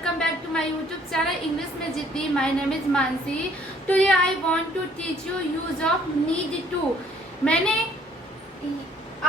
welcome back to my YouTube channel English में जिद्दी. My name is Mansi. Today I want to teach you use of need to. मैंने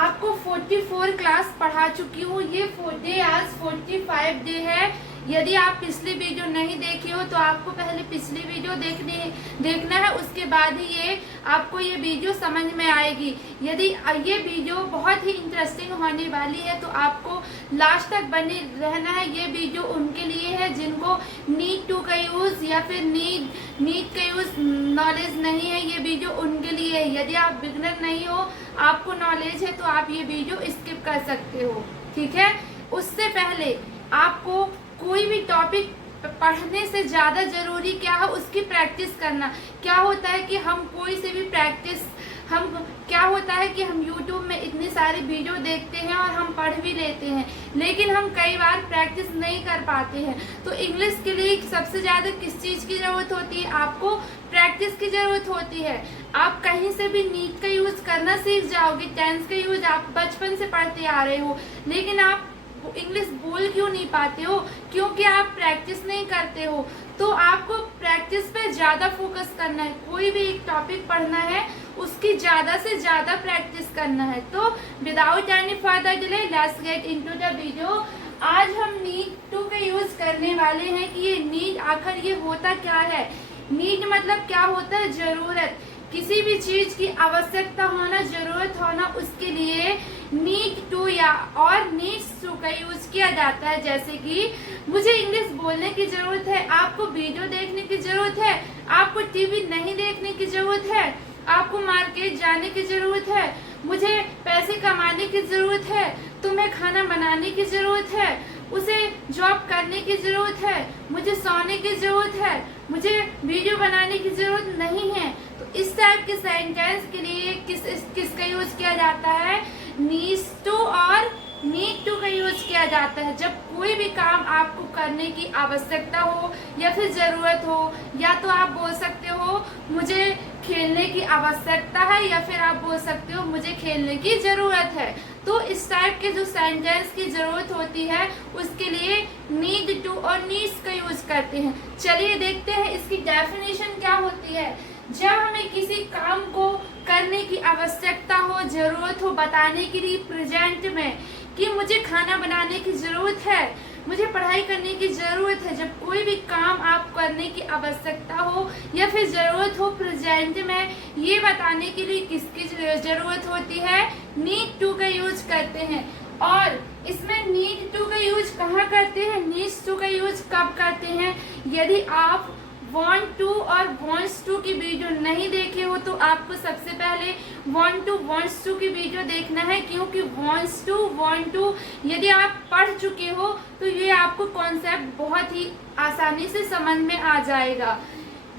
आपको 44 class पढ़ा चुकी हूँ. ये डे आज 45 डे है. यदि आप पिछली वीडियो नहीं देखे हो तो आपको पहले पिछली वीडियो देखना है, उसके बाद ही आपको ये वीडियो समझ में आएगी. यदि ये वीडियो बहुत ही इंटरेस्टिंग होने वाली है तो आपको लास्ट तक बने रहना है. ये वीडियो उनके लिए है जिनको नीड टू का यूज़ या फिर नीड का यूज़ नॉलेज नहीं है. ये वीडियो उनके लिए है. यदि आप बिगनर नहीं हो, आपको नॉलेज है तो आप ये वीडियो स्किप कर सकते हो. ठीक है. उससे पहले आपको कोई भी टॉपिक पढ़ने से ज़्यादा ज़रूरी क्या है, उसकी प्रैक्टिस करना. क्या होता है कि हम कोई से भी क्या होता है कि हम YouTube में इतने सारे वीडियो देखते हैं और हम पढ़ भी लेते हैं, लेकिन हम कई बार प्रैक्टिस नहीं कर पाते हैं. तो इंग्लिश के लिए सबसे ज़्यादा किस चीज़ की ज़रूरत होती है? आपको प्रैक्टिस की ज़रूरत होती है. आप कहीं से भी नीड का यूज़ करना सीख जाओगे. टेंस का यूज़ आप बचपन से पढ़ते आ रहे हो, लेकिन आप इंग्लिश बोल क्यों नहीं पाते हो? क्योंकि आप प्रैक्टिस नहीं करते हो. तो आपको प्रैक्टिस पे ज़्यादा फोकस करना है. कोई भी एक टॉपिक पढ़ना है, उसकी ज़्यादा से ज़्यादा प्रैक्टिस करना है. तो without any further delay let's get into the video. आज हम नीड टू का यूज़ करने वाले हैं कि ये नीड आखिर ये होता क्या है. नीड मतलब क्या होता है? ज़रूरत. किसी भी चीज़ की आवश्यकता होना, ज़रूरत होना, उसके लिए नीड टू या और नीड्स टू का यूज़ किया जाता है. जैसे कि मुझे इंग्लिश बोलने की ज़रूरत है, आपको वीडियो देखने की ज़रूरत है, आपको टीवी नहीं देखने की ज़रूरत है, आपको मार्केट जाने की ज़रूरत है, मुझे पैसे कमाने की ज़रूरत है, तुम्हें खाना बनाने की ज़रूरत है, उसे जॉब करने की ज़रूरत है, मुझे सोने की ज़रूरत है, मुझे वीडियो बनाने की ज़रूरत नहीं है. तो इस टाइप के सेंटेंस के लिए किसका यूज़ किया जाता है? नीड्स टू और नीड टू का यूज़ किया जाता है. जब कोई भी काम आपको करने की आवश्यकता हो या फिर ज़रूरत हो, या तो आप बोल सकते हो मुझे खेलने की आवश्यकता है, या फिर आप बोल सकते हो मुझे खेलने की ज़रूरत है. तो इस टाइप के जो सेंटेंस की ज़रूरत होती है उसके लिए नीड टू और नीड्स का यूज़ करते हैं. चलिए देखते हैं इसकी डेफिनेशन क्या होती है. जब हमें किसी काम को करने की आवश्यकता हो, ज़रूरत हो, बताने के लिए प्रेजेंट में कि मुझे खाना बनाने की ज़रूरत है, मुझे पढ़ाई करने की ज़रूरत है. जब कोई भी काम आप करने की आवश्यकता हो या फिर ज़रूरत हो प्रेजेंट में, ये बताने के लिए किसकी ज़रूरत होती है? नीड टू का यूज़ करते हैं. और इसमें नीड टू का यूज़ कहाँ करते हैं, नीड्स टू का यूज़ कब करते हैं? यदि आप want to और wants to की वीडियो नहीं देखे हो तो आपको सबसे पहले want to wants to की वीडियो देखना है, क्योंकि wants to want to यदि आप पढ़ चुके हो तो ये आपको कॉन्सेप्ट बहुत ही आसानी से समझ में आ जाएगा.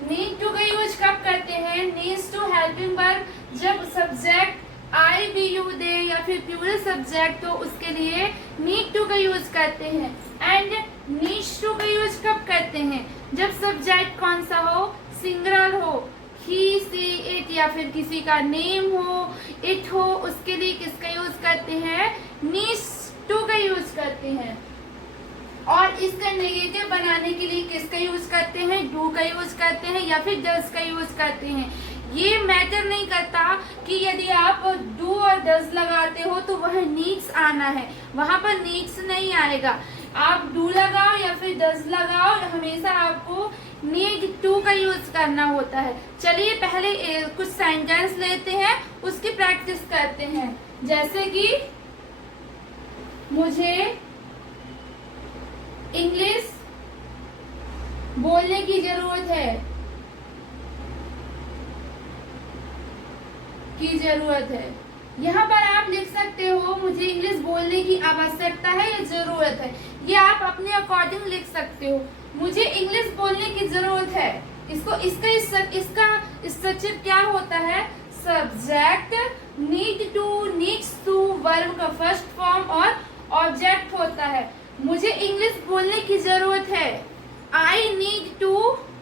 need to का यूज कब करते हैं? needs to हेल्पिंग वर्ब जब subject I we you they या फिर प्लूरल सब्जेक्ट हो, उसके लिए need to का यूज करते हैं. एंड नीड्स टू का यूज कब करते हैं? जब सब्जेक्ट कौन सा हो? सिंगुलर हो, ही सी इट या फिर किसी का नेम हो, इट हो, उसके लिए किसका यूज करते हैं? नीड्स टू का यूज करते हैं. और इसका नेगेटिव बनाने के लिए किसका यूज करते हैं? डू का यूज करते हैं या फिर डज का यूज करते हैं. ये मैटर नहीं करता कि यदि आप डू और डज लगाते हो तो वह नीड्स आना है, वहां पर नीड्स नहीं आएगा. आप डू लगाओ या फिर डज लगाओ, हमेशा आपको नीड टू का यूज करना होता है. चलिए पहले कुछ सेंटेंस लेते हैं, उसकी प्रैक्टिस करते हैं. जैसे कि मुझे इंग्लिश बोलने की जरूरत है, यहाँ पर आप लिख सकते हो मुझे इंग्लिश बोलने की आवश्यकता है या जरूरत है. ये आप अपने अकॉर्डिंग लिख सकते हो. मुझे इंग्लिश बोलने की जरूरत है, इसका स्ट्रक्चर क्या होता है? Subject, need to, needs to, verb का फर्स्ट फॉर्म और ऑब्जेक्ट होता है. मुझे इंग्लिश बोलने की जरूरत है, I need to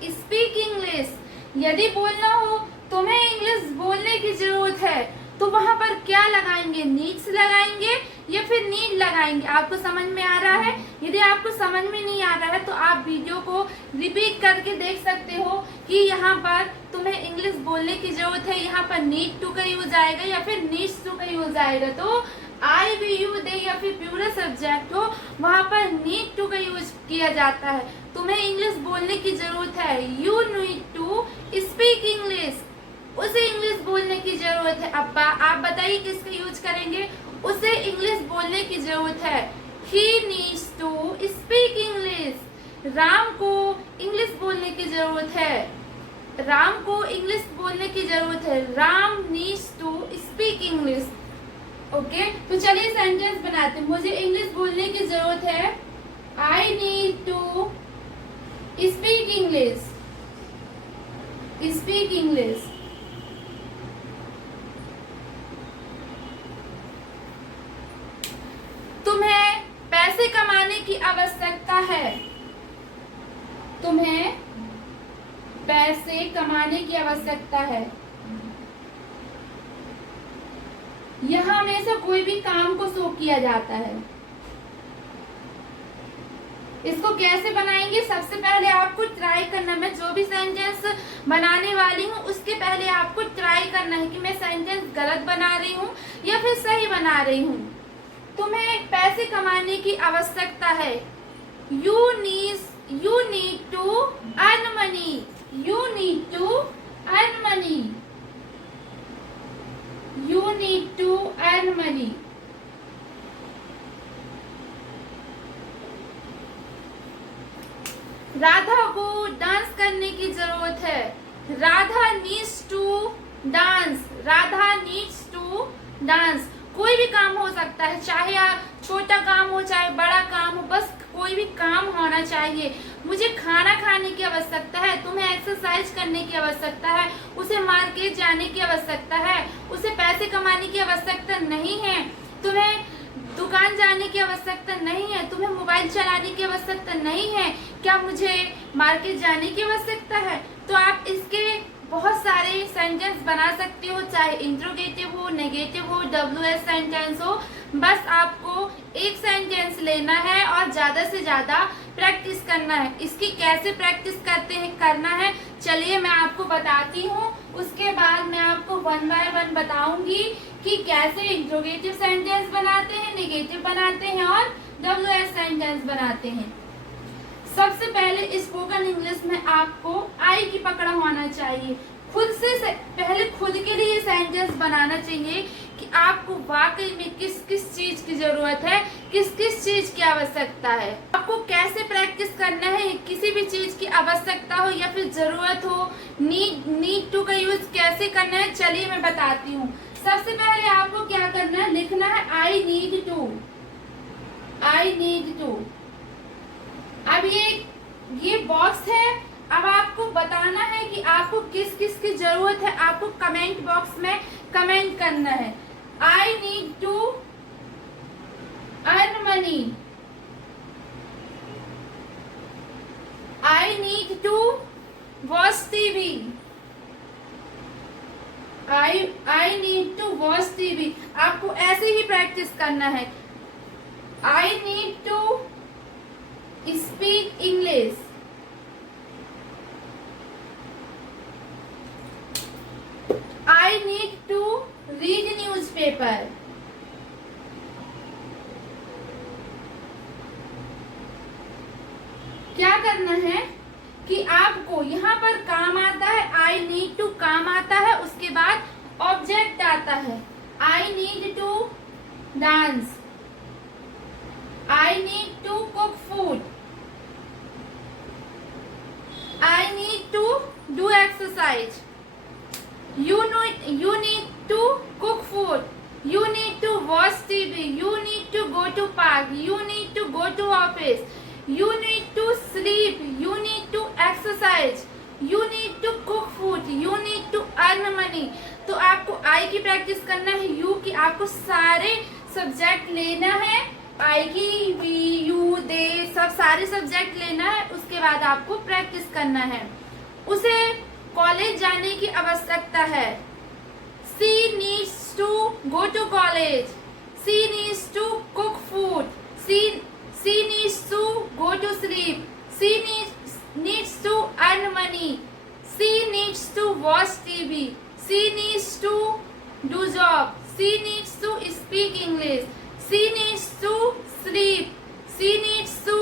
speak English. यदि बोलना हो तुम्हें इंग्लिश बोलने की जरूरत है तो वहां पर क्या लगाएंगे? नीड्स लगाएंगे या फिर नीड लगाएंगे। आपको समझ में आ रहा है? यदि आपको समझ में नहीं आ रहा है तो आप वीडियो को रिपीट करके देख सकते हो कि यहाँ पर तुम्हें इंग्लिश बोलने की जरूरत है, यहाँ पर नीड टू का यूज आएगा या फिर नीड्स टू का यूज आएगा। तो आई, वी, यू, दे या फिर प्लूरल सब्जेक्ट हो वहाँ पर नीड टू का यूज किया जाता है। तुम्हें इंग्लिश बोलने की जरूरत है, you need to speak English, उसे इंग्लिश बोलने की जरूरत है। अब आप बताइए किसका यूज करेंगे? उसे इंग्लिश बोलने की जरूरत है, he needs to speak English. Ram को इंग्लिश बोलने की जरूरत है, राम को इंग्लिश बोलने की जरूरत है, Ram needs to speak English. Okay, तो चलिए सेंटेंस बनाते हैं। मुझे इंग्लिश बोलने की जरूरत है, I need to speak English, speak English. तुम्हें पैसे कमाने की आवश्यकता है, तुम्हें पैसे कमाने की आवश्यकता है। यहाँ हमेशा कोई भी काम को शो किया जाता है। इसको कैसे बनाएंगे? सबसे पहले आपको ट्राई करना, मैं जो भी सेंटेंस बनाने वाली हूँ उसके पहले आपको ट्राई करना है कि मैं सेंटेंस गलत बना रही हूँ या फिर सही बना रही हूँ। तुम्हें पैसे कमाने की आवश्यकता है, you need to earn money, you need to earn money, you need to earn money. Radha को डांस करने की जरूरत है, Radha needs to dance, Radha needs to dance. कोई भी काम हो सकता है, चाहे छोटा काम हो चाहे बड़ा काम हो, बस कोई भी काम होना चाहिए। मुझे खाना खाने की आवश्यकता है, तुम्हें एक्सरसाइज करने की आवश्यकता है, उसे मार्केट जाने की आवश्यकता है, उसे पैसे कमाने की आवश्यकता नहीं है, तुम्हें दुकान जाने की आवश्यकता नहीं है, तुम्हें मोबाइल चलाने की आवश्यकता नहीं है, क्या मुझे मार्केट जाने की आवश्यकता है? तो आप इसके बहुत सारे सेंटेंस बना सकते हो, चाहे इंट्रोगेटिव हो, नेगेटिव हो, WH सेंटेंस हो। बस आपको एक सेंटेंस लेना है और ज्यादा से ज्यादा प्रैक्टिस करना है। इसकी कैसे प्रैक्टिस करना है चलिए मैं आपको बताती हूँ। उसके बाद मैं आपको 1 बाय 1 बताऊंगी कि कैसे इंट्रोगेटिव सेंटेंस बनाते हैं, नेगेटिव बनाते हैं और WH सेंटेंस बनाते हैं। सबसे पहले स्पोकन इंग्लिश में आपको आई की पकड़ होना चाहिए। खुद से पहले खुद के लिए सेंटेंस बनाना चाहिए कि आपको वाकई में किस किस चीज की जरूरत है, किस किस चीज की आवश्यकता है। आपको कैसे प्रैक्टिस करना है, किसी भी चीज की आवश्यकता हो या फिर जरूरत हो, नीड टू का यूज कैसे करना है चलिए मैं बताती हूँ। सबसे पहले आपको क्या करना है, लिखना है I need to, I need to. अब ये बॉक्स है, अब आपको बताना है कि आपको किस किस की जरूरत है। आपको कमेंट बॉक्स में कमेंट करना है, I need to earn money, I need to watch TV, I need to watch TV. आपको ऐसे ही प्रैक्टिस करना है। I need to speak English, I need to read newspaper, क्या करना है कि आपको यहाँ पर काम आता है, I need to काम आता है, उसके बाद ऑब्जेक्ट आता है, I need to dance, I need to cook food, I need to do exercise, you need to cook food, you need to watch TV, you need to go to park, you need to go to office, you need to sleep, you need to exercise, you need to cook food, you need to earn money। तो आपको आई की practice करना है, you की आपको सारे subject लेना है, आई की, वी, यू, दे सब सारे सब्जेक्ट लेना है। उसके बाद आपको प्रैक्टिस करना है। उसे कॉलेज जाने की आवश्यकता है, she needs to go to college, She needs to cook food. She needs to go to sleep. She needs to earn money. She needs to watch TV. She needs to do job. She needs to speak English. She needs to sleep. She needs to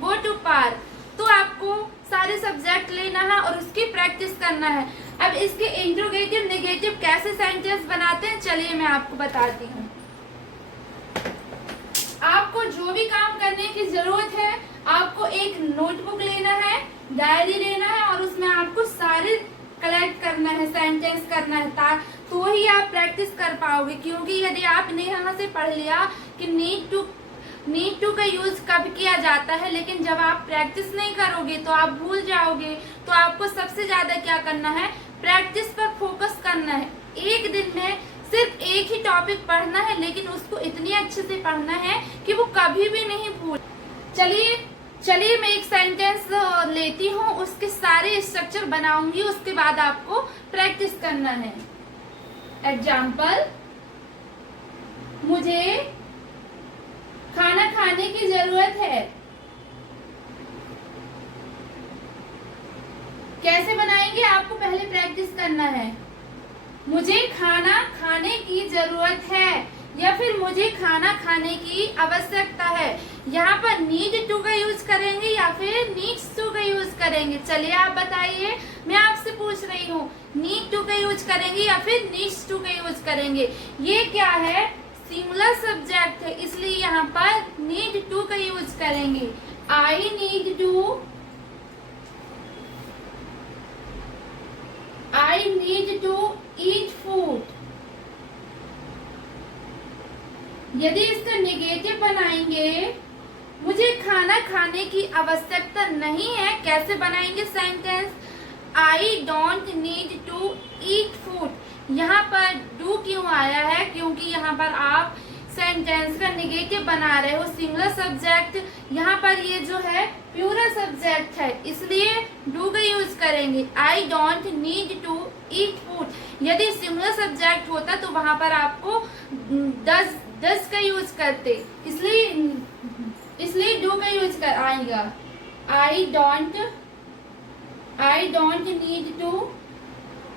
go to park. तो आपको सारे subject लेना है और उसकी practice करना है। अब इसके इंट्रोगेटिव नेगेटिव कैसे सेंटेंस बनाते हैं, चलिए मैं आपको बताती हूँ। आपको जो भी काम करने की जरूरत है, आपको एक नोटबुक लेना है, डायरी लेना है और उसमें आपको सारे कलेक्ट करना है, सेंटेंस करना है, तो ही आप प्रैक्टिस कर पाओगे। क्योंकि यदि आपने यहाँ से पढ़ लिया कि नीड टू का यूज कब किया जाता है, लेकिन जब आप प्रैक्टिस नहीं करोगे तो आप भूल जाओगे। तो आपको सबसे ज्यादा क्या करना है, प्रैक्टिस पर फोकस करना है। एक दिन में सिर्फ एक ही टॉपिक पढ़ना है, लेकिन उसको इतनी अच्छे से पढ़ना है कि वो कभी भी नहीं भूल। चलिए मैं एक सेंटेंस लेती हूँ, उसके सारे स्ट्रक्चर बनाऊंगी, उसके बाद आपको प्रैक्टिस करना है। एग्जाम्पल, मुझे खाना खाने की जरूरत है। कैसे बनाएंगे, आपको पहले प्रैक्टिस करना है। मुझे खाना खाने की जरूरत है या फिर मुझे खाना खाने की आवश्यकता है। यहाँ पर नीड टू का यूज करेंगे या फिर नीड्स टू का यूज करेंगे, चलिए आप बताइए। मैं आपसे पूछ रही हूँ, नीड टू का यूज करेंगे या फिर नीड्स टू का यूज करेंगे। ये क्या है, सिंगुलर सब्जेक्ट है, इसलिए यहाँ पर नीड टू का यूज करेंगे। I need to eat food. यदि इसका नेगेटिव बनाएंगे, मुझे खाना खाने की आवश्यकता नहीं है, कैसे बनाएंगे sentence, I don't need to eat food. यहाँ पर डू क्यों आया है, क्योंकि यहाँ पर आप सेंटेंस का नेगेटिव बना रहे हो, सिंगुलर सब्जेक्ट। यहाँ पर ये जो है प्लूरल सब्जेक्ट है, इसलिए डू का यूज करेंगे। I don't need to eat food. यदि सिंगुलर सब्जेक्ट होता तो वहां पर आपको डज का यूज करते, इसलिए डू का यूज कर आएगा। I don't need to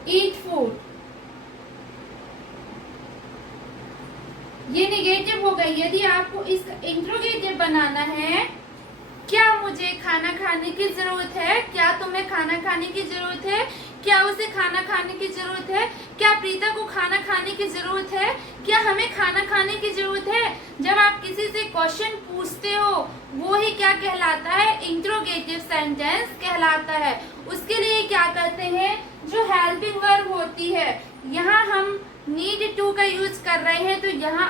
eat food. ये नेगेटिव हो गई। यदि आपको इसका इंट्रोगेटिव बनाना है, क्या मुझे खाना खाने की जरूरत है, क्या तुम्हें खाना खाने की जरूरत है, क्या उसे खाना खाने की जरूरत है, क्या प्रीता को खाना खाने की जरूरत है, क्या हमें खाना खाने की जरूरत है। जब आप किसी से क्वेश्चन पूछते हो, वो ही क्या कहलाता है, इंट्रोगेटिव सेंटेंस कहलाता है। उसके लिए क्या करते हैं, जो हेल्पिंग वर्ब होती है, यहाँ हम नीड टू का यूज कर रहे हैं, तो यहाँ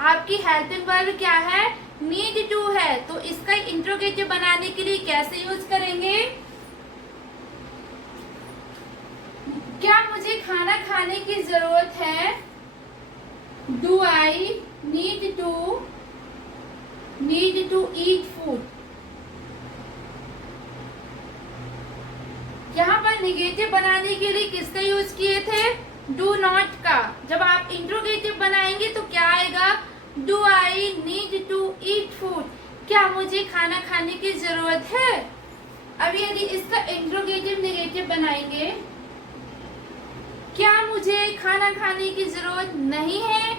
आपकी हेल्पिंग वर्ब क्या है, नीड टू है। तो इसका इंट्रोगेटिव बनाने के लिए कैसे यूज करेंगे, क्या मुझे खाना खाने की जरूरत है, do I need to eat food. यहाँ पर नेगेटिव बनाने के लिए किसका यूज किए थे, डू नॉट का। जब आप इंट्रोगेटिव बनाएंगे तो क्या आएगा, do I need to eat food. क्या मुझे खाना खाने की जरूरत है। अब यदि इसका इंट्रोगेटिव नेगेटिव बनाएंगे, क्या मुझे खाना खाने की जरूरत नहीं है,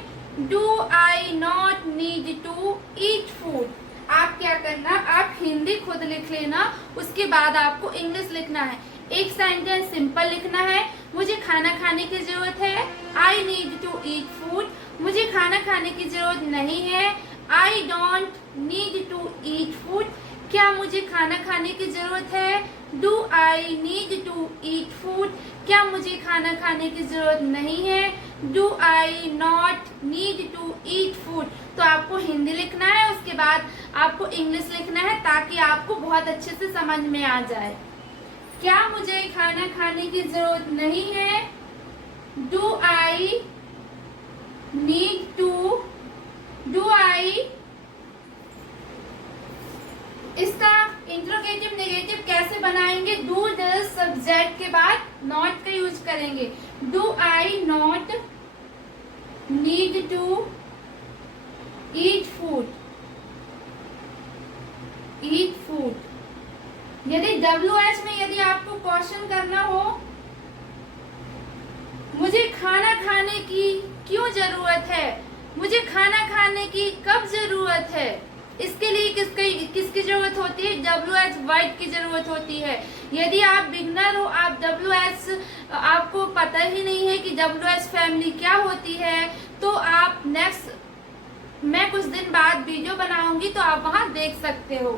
do I not need to eat food. आप क्या करना, आप हिंदी खुद लिख लेना, उसके बाद आपको इंग्लिश लिखना है। एक सेंटेंस सिंपल लिखना है, मुझे खाना खाने की जरूरत है, I need to eat food. मुझे खाना खाने की जरूरत नहीं है, I don't need to eat food. क्या मुझे खाना खाने की जरूरत है, do I need to eat food. क्या मुझे खाना खाने की जरूरत नहीं है, do I not need to eat food. तो आपको हिंदी लिखना है, उसके बाद आपको इंग्लिश लिखना है, ताकि आपको बहुत अच्छे से समझ में आ जाए। क्या मुझे खाना खाने की जरूरत नहीं है, do I need to, do I. इसका इंट्रोगेटिव नेगेटिव कैसे बनाएंगे, डू डज सब्जेक्ट के बाद नॉट का यूज करेंगे। Do I not need to eat food, eat food. यदि WH में यदि आपको क्वेश्चन करना हो, मुझे खाना खाने की क्यों जरूरत है, मुझे खाना खाने की कब जरूरत है, इसके लिए किसकी जरूरत होती है, WH वर्ड की जरूरत होती है। यदि आप बिगनर हो, आप WH आपको पता ही नहीं है कि WH फैमिली क्या होती है, तो आप नेक्स्ट मैं कुछ दिन बाद वीडियो बनाऊंगी तो आप वहां देख सकते हो।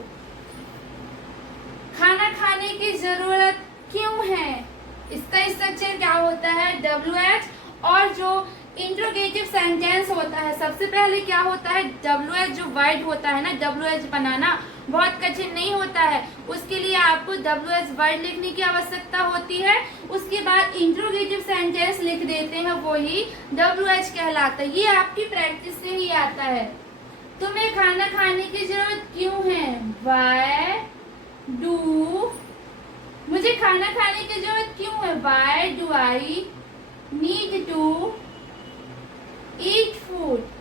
खाना खाने की जरूरत क्यों है, इसका स्ट्रक्चर क्या होता है, WH। और जो इंट्रोगेटिव सेंटेंस होता है, सबसे पहले क्या होता है, WH जो वर्ड होता है ना, WH बनाना बहुत कठिन नहीं होता है। उसके लिए आपको WH वर्ड लिखने की आवश्यकता होती है। उसके बाद इंट्रोगेटिव सेंटेंस लिख देते हैं, वो ही WH कहलाता है। ये आपकी प्रैक्टिस से ही आता है। तुम्हें खाना खाने की जरूरत क्यों है, वाई डू, मुझे खाना खाने की जरूरत क्यों है, why do I need to eat food.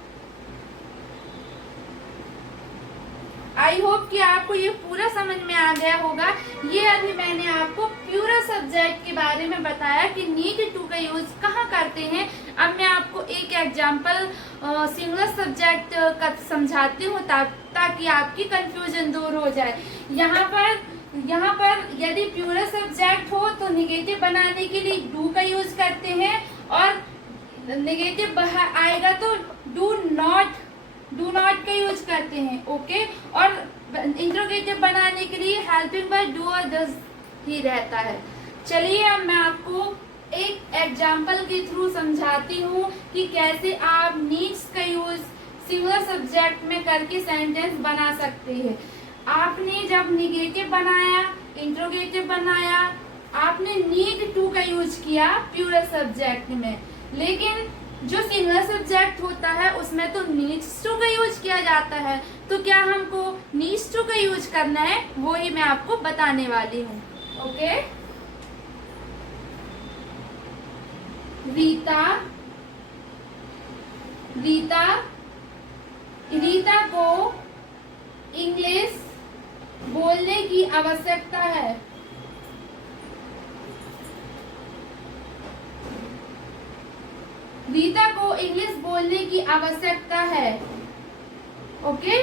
I hope कि आपको ये पूरा समझ में आ गया होगा। ये अभी मैंने आपको पूरा सब्जेक्ट के बारे में बताया कि नीड टू का यूज कहाँ करते हैं। अब मैं आपको एक एग्जाम्पल सिंगुलर सब्जेक्ट का समझाती हूँ ताकि आपकी कंफ्यूजन दूर हो जाए। यहाँ पर यदि प्यूरल सब्जेक्ट हो तो निगेटिव बनाने के लिए डू का यूज करते हैं, और नेगेटिव आएगा तो डू नॉट का यूज करते हैं, ओके। और इंट्रोगेटिव बनाने के लिए हेल्पिंग बाय डू और डज ही रहता है। चलिए अब मैं आपको एक एग्जाम्पल के थ्रू समझाती हूँ कि कैसे आप नीड्स का यूज सिंगुलर सब्जेक्ट में करके सेंटेंस बना सकते हैं। आपने जब निगेटिव बनाया, इंट्रोगेटिव बनाया, आपने नीड टू का यूज किया प्यूरल सब्जेक्ट में, लेकिन जो सिंगुलर सब्जेक्ट होता है उसमें तो नीड्स टू का यूज किया जाता है। तो क्या हमको नीड्स टू का यूज करना है, वो ही मैं आपको बताने वाली हूँ, ओके। रीता को इंग्लिश बोलने की आवश्यकता है। रीता को इंग्लिश बोलने की आवश्यकता है, ओके।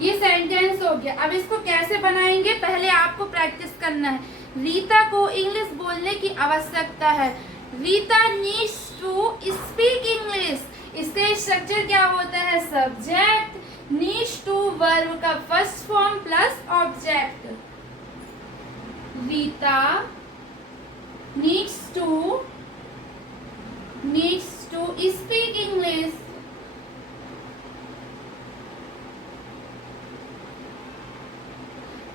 ये सेंटेंस हो गया। अब इसको कैसे बनाएंगे, पहले आपको प्रैक्टिस करना है। रीता को इंग्लिश बोलने की आवश्यकता है। Rita needs to speak English. इसका स्ट्रक्चर क्या होता है, सब्जेक्ट नीड्स टू वर्ब का first form plus object. Rita needs to speak English।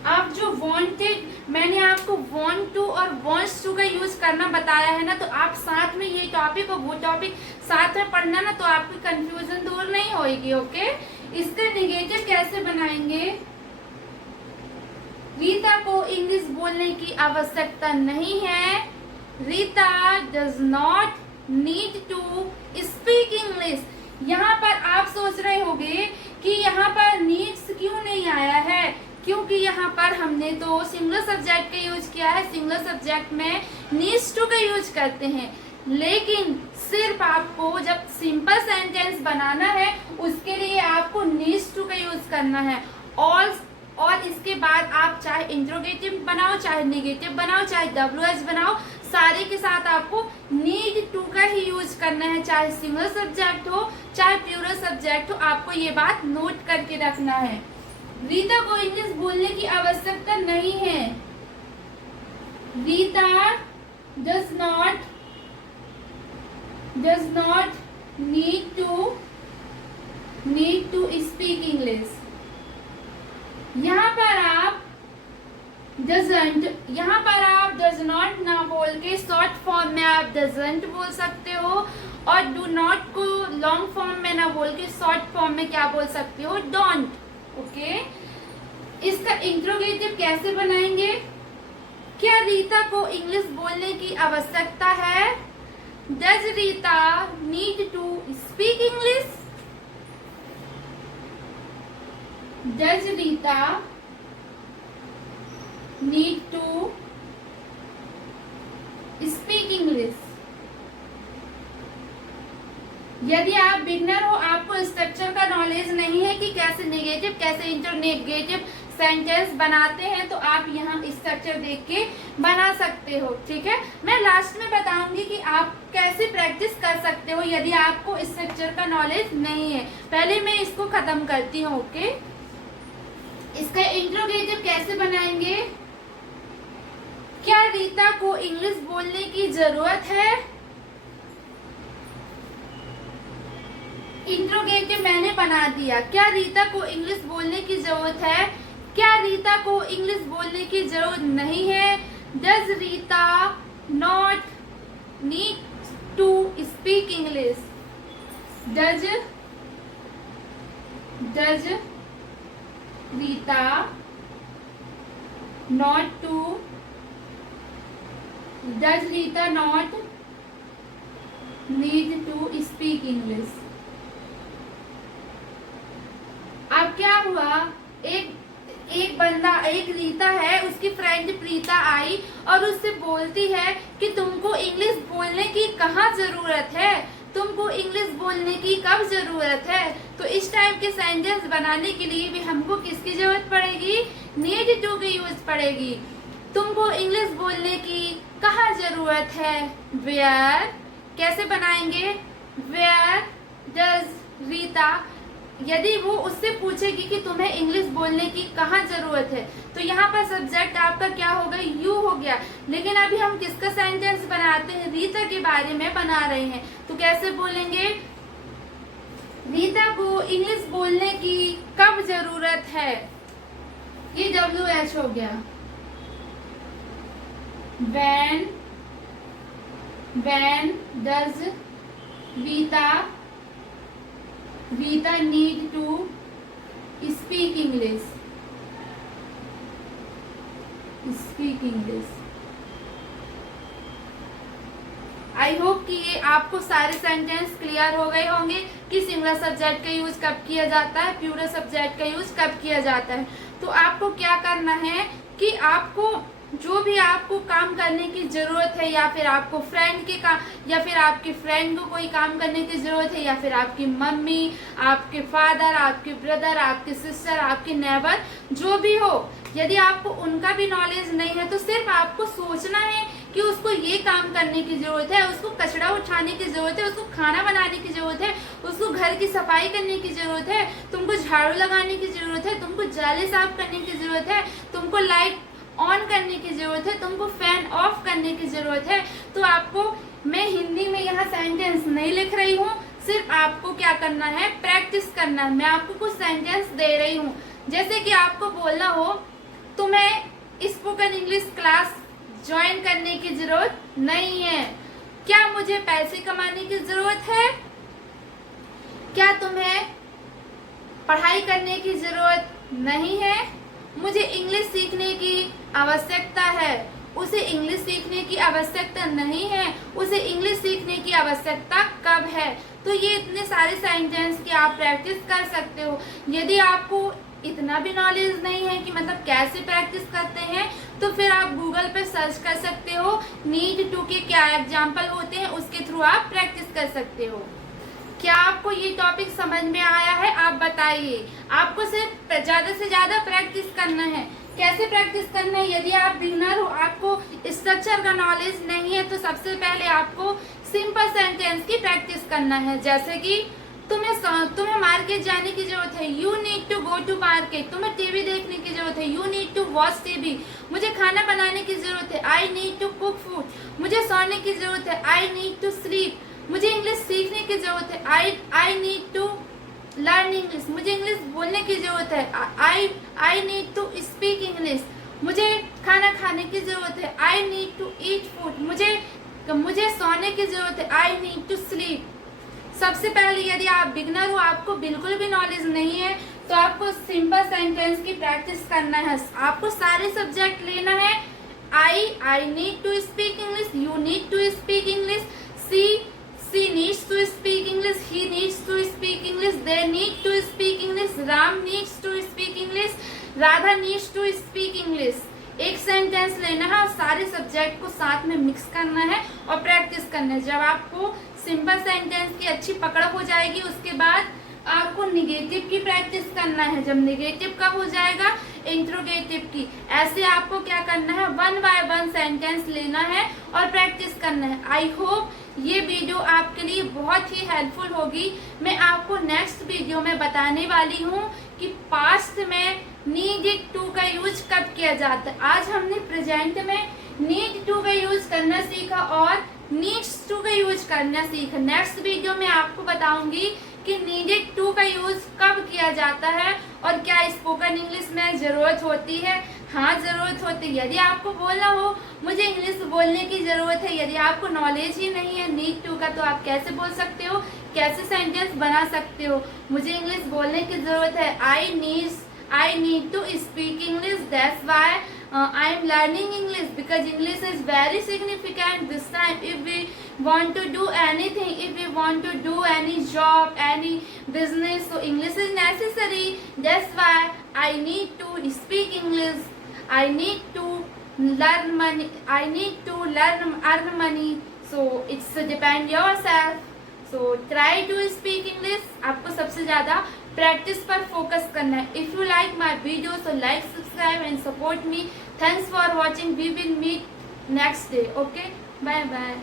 आप जो wanted, मैंने आपको want to और wants to का यूज करना बताया है ना, तो आप साथ में ये टॉपिक और वो टॉपिक साथ में पढ़ना ना, तो आपकी कंफ्यूजन दूर नहीं होगी, ओके। इसका नेगेटिव कैसे बनाएंगे, रीता को इंग्लिश बोलने की आवश्यकता नहीं है। Rita does not need to speak English. यहाँ पर आप सोच रहे होंगे कि यहाँ पर नीड्स क्यों नहीं आया है, क्योंकि यहाँ पर हमने तो सिंगुलर सब्जेक्ट का यूज किया है। सिंगुलर सब्जेक्ट में नीड्स टू का यूज करते हैं, लेकिन सिर्फ आपको जब सिंपल सेंटेंस बनाना है उसके लिए आपको नीड्स टू का यूज करना है। और इसके बाद आप चाहे इंट्रोगेटिव बनाओ, चाहे नेगेटिव बनाओ, चाहे WH बनाओ, सारे के साथ आपको नीड टू का ही यूज करना है, चाहे सिंगुलर सब्जेक्ट हो चाहे प्लूरल सब्जेक्ट हो। आपको ये बात नोट करके रखना है। रीता को इंग्लिश बोलने की आवश्यकता नहीं है। Rita does not need to speak English. यहाँ पर आप डज नॉट ना बोल के शॉर्ट फॉर्म में आप डजंट बोल सकते हो, और डू नॉट को लॉन्ग फॉर्म में ना बोल के शॉर्ट फॉर्म में क्या बोल सकते हो, डोंट, ओके। इसका इंट्रोगेटिव कैसे बनाएंगे, क्या रीता को इंग्लिश बोलने की आवश्यकता है। Does Rita need to speak English? Does Rita need to speak English? यदि आप बिगनर हो, आपको स्ट्रक्चर का नॉलेज नहीं है कि कैसे नेगेटिव कैसे इंटरनेगेटिव सेंटेंस बनाते हैं, तो आप यहाँ स्ट्रक्चर देख के बना सकते हो। ठीक है, मैं लास्ट में बताऊंगी कि आप कैसे प्रैक्टिस कर सकते हो यदि आपको स्ट्रक्चर का नॉलेज नहीं है। पहले मैं इसको खत्म करती हूँ। ओके, इसका इंट्रोगेटिव कैसे बनाएंगे? क्या रीता को इंग्लिश बोलने की जरूरत है? इंट्रोगेटिव मैंने बना दिया। क्या रीता को इंग्लिश बोलने की जरूरत है? क्या रीता को इंग्लिश बोलने की जरूरत नहीं है? Does Rita not need to speak English? Does Rita not need to speak English? अब क्या हुआ, एक बंदा, एक रीता है, उसकी फ्रेंड प्रीता आई और उससे बोलती है कि तुमको इंग्लिश बोलने की कहाँ जरूरत है, तुमको इंग्लिश बोलने की कब जरूरत है? तो इस टाइप के सेंटेंस बनाने के लिए भी हमको किसकी जरूरत पड़ेगी? नीड टू की यूज पड़ेगी। तुमको इंग्लिश बोलने की कहाँ जरूरत है? वेयर। कैसे बनाएंगे? वेयर डज रीता, यदि वो उससे पूछेगी कि तुम्हें इंग्लिश बोलने की कहाँ जरूरत है, तो यहाँ पर सब्जेक्ट आपका क्या हो गया? यू हो गया। लेकिन अभी हम किसका सेंटेंस बनाते हैं? रीता के बारे में बना रहे हैं। तो कैसे बोलेंगे? रीता को इंग्लिश बोलने की कब जरूरत है? ये WH हो गया। when does Rita need to speak English? I hope कि ये आपको सारे सेंटेंस क्लियर हो गए होंगे कि सिंगुलर सब्जेक्ट का यूज कब किया जाता है, प्लूरल सब्जेक्ट का यूज कब किया जाता है। तो आपको क्या करना है कि आपको जो भी आपको काम करने की जरूरत है, या फिर आपको फ्रेंड के काम, या फिर आपके फ्रेंड को कोई काम करने की जरूरत है, या फिर आपकी मम्मी, आपके फादर, आपके ब्रदर, आपके सिस्टर, आपके नेबर, जो भी हो, यदि आपको उनका भी नॉलेज नहीं है तो सिर्फ आपको सोचना है कि उसको ये काम करने की जरूरत है, उसको कचरा उठाने की जरूरत है, उसको खाना बनाने की जरूरत है, उसको घर की सफाई करने की जरूरत है, तुमको झाड़ू लगाने की जरूरत है, तुमको जाले साफ करने की जरूरत है, तुमको लाइट ऑन करने की जरूरत है, तुमको फैन ऑफ करने की जरूरत है। तो आपको, मैं हिंदी में यहाँ सेंटेंस नहीं लिख रही हूँ, सिर्फ आपको क्या करना है? प्रैक्टिस करना है। मैं आपको कुछ सेंटेंस दे रही हूँ, जैसे कि आपको बोलना हो तुम्हें स्पोकन इंग्लिश क्लास ज्वाइन करने की जरूरत नहीं है। क्या मुझे पैसे कमाने की जरूरत है? क्या तुम्हें पढ़ाई करने की जरूरत नहीं है? मुझे इंग्लिश सीखने की आवश्यकता है। उसे इंग्लिश सीखने की आवश्यकता नहीं है, उसे इंग्लिश सीखने की आवश्यकता कब है? तो ये इतने सारे सेंटेंस की आप प्रैक्टिस कर सकते हो। यदि आपको इतना भी नॉलेज नहीं है कि मतलब कैसे प्रैक्टिस करते हैं, तो फिर आप गूगल पे सर्च कर सकते हो, नीड टू के क्या एग्जाम्पल होते हैं, उसके थ्रू आप प्रैक्टिस कर सकते हो। क्या आपको ये टॉपिक समझ में आया है? आप बताइए। आपको सिर्फ ज्यादा से ज्यादा प्रैक्टिस करना है। कैसे प्रैक्टिस करना है? यदि आप बिगिनर हो, आपको स्ट्रक्चर का नॉलेज नहीं है, तो सबसे पहले आपको सिंपल सेंटेंस की प्रैक्टिस करना है। जैसे कि तुम्हें मार्केट जाने की जरूरत है, you need to go to market. तुम्हें टीवी देखने की जरूरत है, you need to watch TV. मुझे खाना बनाने की जरूरत है, I need to cook food. मुझे सोने की जरूरत है, आई नीड टू स्लीप। मुझे इंग्लिश सीखने की जरूरत है, I need to learn English. मुझे इंग्लिश बोलने की जरूरत है, I need to speak English. मुझे खाना खाने की जरूरत है, I need to eat food. मुझे सोने की जरूरत है, आई नीड टू स्लीप। सबसे पहले यदि आप बिगनर हो, आपको बिल्कुल भी नॉलेज नहीं है, तो आपको सिंपल सेंटेंस की प्रैक्टिस करना है। आपको सारे सब्जेक्ट लेना है। I need to speak English, you need to speak English, she needs to speak English, he needs to speak English, they need to speak English, Ram needs to speak English, Radha needs to speak English। एक sentence लेना है और सारे subject को साथ में mix करना है और प्रैक्टिस करना है। जब आपको सिंपल सेंटेंस की अच्छी पकड़ हो जाएगी, उसके बाद आपको निगेटिव की प्रैक्टिस करना है। जब निगेटिव का हो जाएगा, इंट्रोगेटिव की। ऐसे आपको क्या करना है, 1 बाय 1 सेंटेंस लेना है और प्रैक्टिस करना है। आई होप ये वीडियो आपके लिए बहुत ही हेल्पफुल होगी। मैं आपको नेक्स्ट वीडियो में बताने वाली हूँ कि पास्ट में नीड टू का यूज कब किया जाता है। आज हमने प्रेजेंट में नीड टू का यूज करना सीखा और नीड्स टू का यूज करना सीखा। नेक्स्ट वीडियो में आपको बताऊंगी कि नीडेड टू का यूज कब किया जाता है और क्या स्पोकन इंग्लिश में जरूरत होती है। हाँ, जरूरत होती है। यदि आपको बोलना हो मुझे इंग्लिश बोलने की जरूरत है, यदि आपको नॉलेज ही नहीं है नीड टू का, तो आप कैसे बोल सकते हो, कैसे सेंटेंस बना सकते हो। मुझे इंग्लिश बोलने की जरूरत है, I need to speak English, that's why I am learning English, because English is very significant this time. If we want to do anything, if we want to do any job, any business, so English is necessary. That's why I need to speak English. I need to learn money. I need to earn money. So it's depend yourself. So try to speak English. आपको सबसे ज़्यादा practice पर focus करना है। If you like my video so like, subscribe and support me. Thanks for watching. We will meet next day. Okay, bye bye.